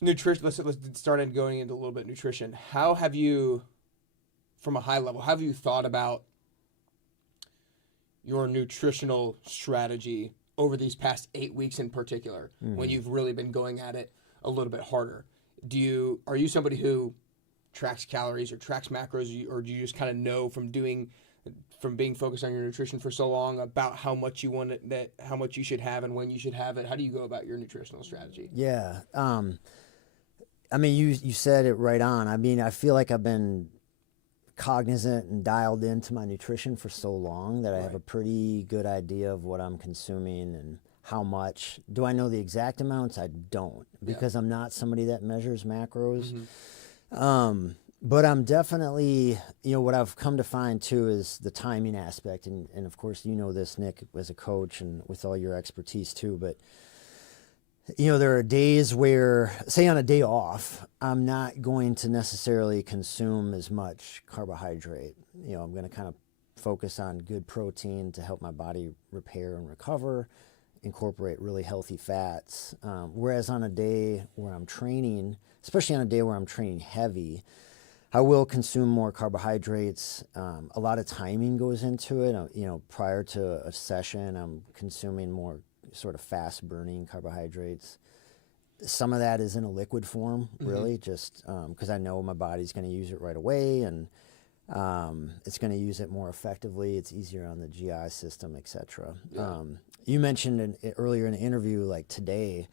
nutrition. Let's start in going into a little bit nutrition. How have you, from a high level, have you thought about your nutritional strategy over these past 8 weeks in particular, when you've really been going at it a little bit harder? Are you somebody who tracks calories or tracks macros, or do you just kind of know from being focused on your nutrition for so long about how much you want it, how much you should have and when you should have it? How do you go about your nutritional strategy? Yeah. I mean, you said it right on. I mean, I feel like I've been cognizant and dialed into my nutrition for so long that I have a pretty good idea of what I'm consuming and how much. Do I know the exact amounts? I don't, because I'm not somebody that measures macros. But I'm definitely, what I've come to find too is the timing aspect. And of course, you know this, Nick, as a coach and with all your expertise too. But, there are days where, say on a day off, I'm not going to necessarily consume as much carbohydrate. I'm going to kind of focus on good protein to help my body repair and recover, incorporate really healthy fats. Whereas on a day where I'm training, especially on a day where I'm training heavy, I will consume more carbohydrates. A lot of timing goes into it. Prior to a session, I'm consuming more sort of fast burning carbohydrates. Some of that is in a liquid form, really, just because I know my body's going to use it right away, and it's going to use it more effectively. It's easier on the GI system, etc. You mentioned earlier in the interview, like today,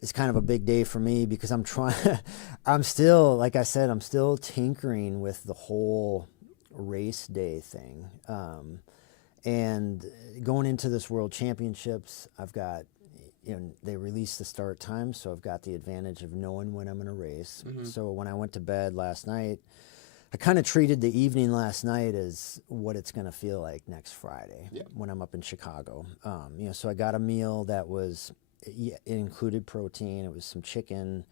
it's kind of a big day for me because I'm still, like I said, I'm still tinkering with the whole race day thing. And going into this World Championships, I've got, they released the start time, so I've got the advantage of knowing when I'm going to race. So when I went to bed last night, I kind of treated the evening last night as what it's going to feel like next Friday when I'm up in Chicago. So I got a meal that was, it included protein. It was some chicken.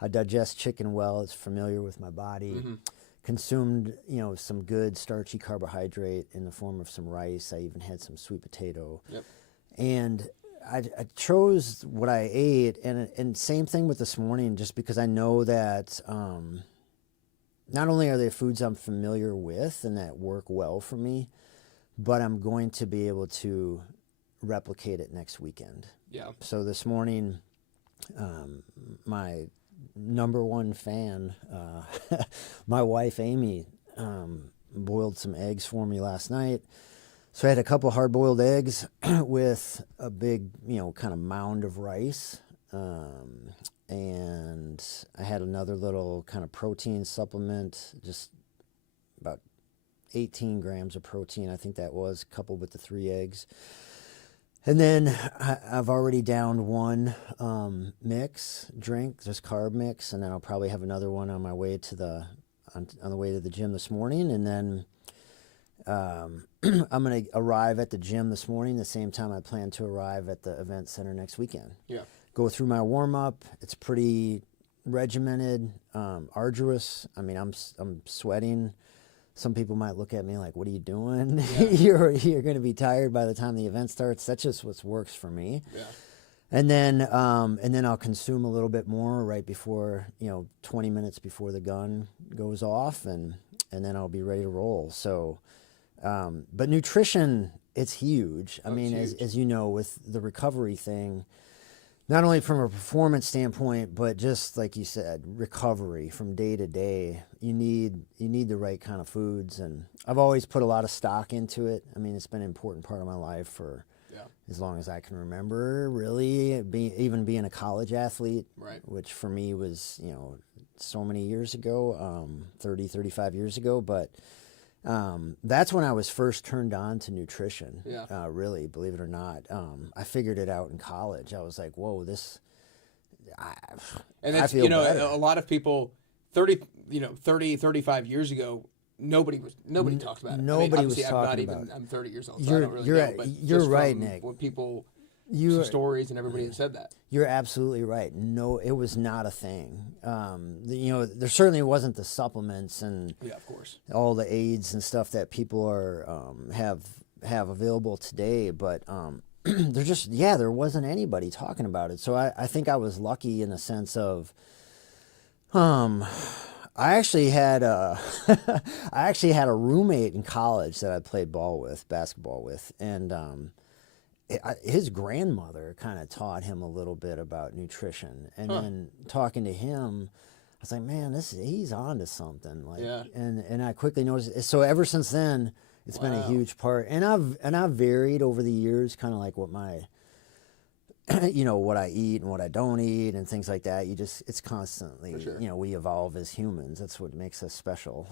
I digest chicken well. It's familiar with my body. Consumed, some good starchy carbohydrate in the form of some rice. I even had some sweet potato. And I chose what I ate, and same thing with this morning, just because I know that not only are they foods I'm familiar with and that work well for me, but I'm going to be able to replicate it next weekend. So this morning, my number one fan, my wife Amy, boiled some eggs for me last night. So I had a couple hard-boiled eggs with a big, kind of mound of rice, and I had another little kind of protein supplement, just about 18 grams of protein, I think that was, coupled with the 3 eggs. And then I've already downed one drink, just carb mix, and then I'll probably have another one on my way to on the way to the gym this morning. And then I'm going to arrive at the gym this morning the same time I plan to arrive at the event center next weekend. Go through my warm up. It's pretty regimented, arduous. I mean, I'm sweating. Some people might look at me like, what are you doing? You're going to be tired by the time the event starts. That's just what works for me. And then I'll consume a little bit more right before, 20 minutes before the gun goes off, and then I'll be ready to roll. So, but nutrition, it's huge. I mean, as you know, with the recovery thing, not only from a performance standpoint, but just like you said, recovery from day to day, you need the right kind of foods. And I've always put a lot of stock into it. I mean, it's been an important part of my life for as long as I can remember, really, even being a college athlete, which for me was, so many years ago, 35 years ago. But that's when I was first turned on to nutrition, really, believe it or not. I figured it out in college. I was like, whoa, I feel better. A lot of people 35 years ago, nobody talked about it. Nobody was talking about it. I'm 30 years old, so I don't really know. But you're right, Nick. What people, some stories and everybody has said that. You're absolutely right. No, it was not a thing. There certainly wasn't the supplements and of course, all the aids and stuff that people are have available today. But there wasn't anybody talking about it. So I think I was lucky in the sense of I actually had a I actually had a roommate in college that I played basketball with, and his grandmother kind of taught him a little bit about nutrition. And then talking to him, I was like, man, he's on to something. Like, Yeah. And I quickly noticed. So ever since then, it's been a huge part. And I've varied over the years, kind of like what my what I eat and what I don't eat and things like that. It's constantly, we evolve as humans. That's what makes us special.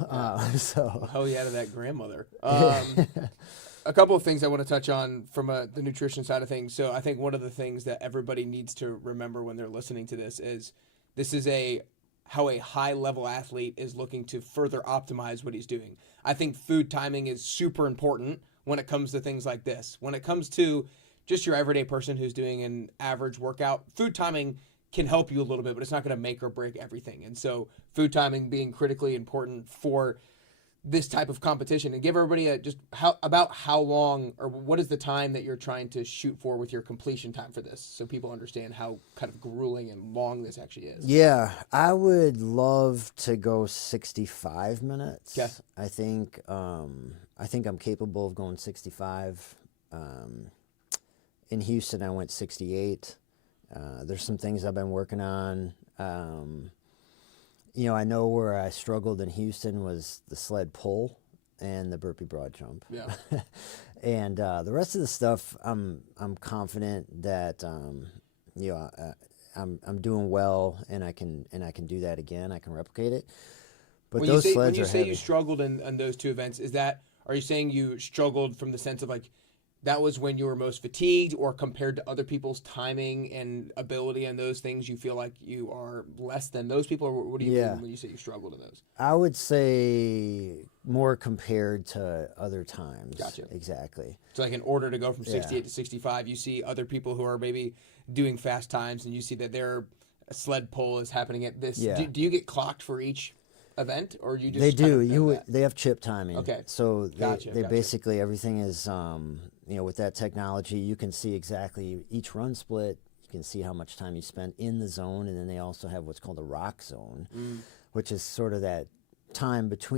So. Oh yeah, to that grandmother. A couple of things I want to touch on from the nutrition side of things. So I think one of the things that everybody needs to remember when they're listening to this is how a high level athlete is looking to further optimize what he's doing. I think food timing is super important when it comes to things like this. When it comes to just your everyday person who's doing an average workout, food timing can help you a little bit, but it's not going to make or break everything. And so food timing being critically important for this type of competition. And give everybody how long, or what is the time that you're trying to shoot for with your completion time for this, so people understand how kind of grueling and long this actually is. Yeah, I would love to go 65 minutes. Okay. I think I'm capable of going 65. In Houston, I went 68. There's some things I've been working on. I know where I struggled in Houston was the sled pull and the burpee broad jump. Yeah. And the rest of the stuff, I'm confident that I'm doing well, and I can do that again. I can replicate it. But when those you say, sleds when you are say heavy. you struggled in those two events, are you saying you struggled from the sense of like that was when you were most fatigued, or compared to other people's timing and ability and those things, you feel like you are less than those people? Or what do you mean when you say you struggled in those? I would say more compared to other times. Gotcha. Exactly. So like in order to go from 68 to 65, you see other people who are maybe doing fast times, and you see that their sled pull is happening at this. Yeah. Do you get clocked for each event, or you just They kind do. of know that? They have chip timing. Okay. So they Gotcha. basically, everything is with that technology, you can see exactly each run split. You can see how much time you spent in the zone, and then they also have what's called a rock zone, which is sort of that time between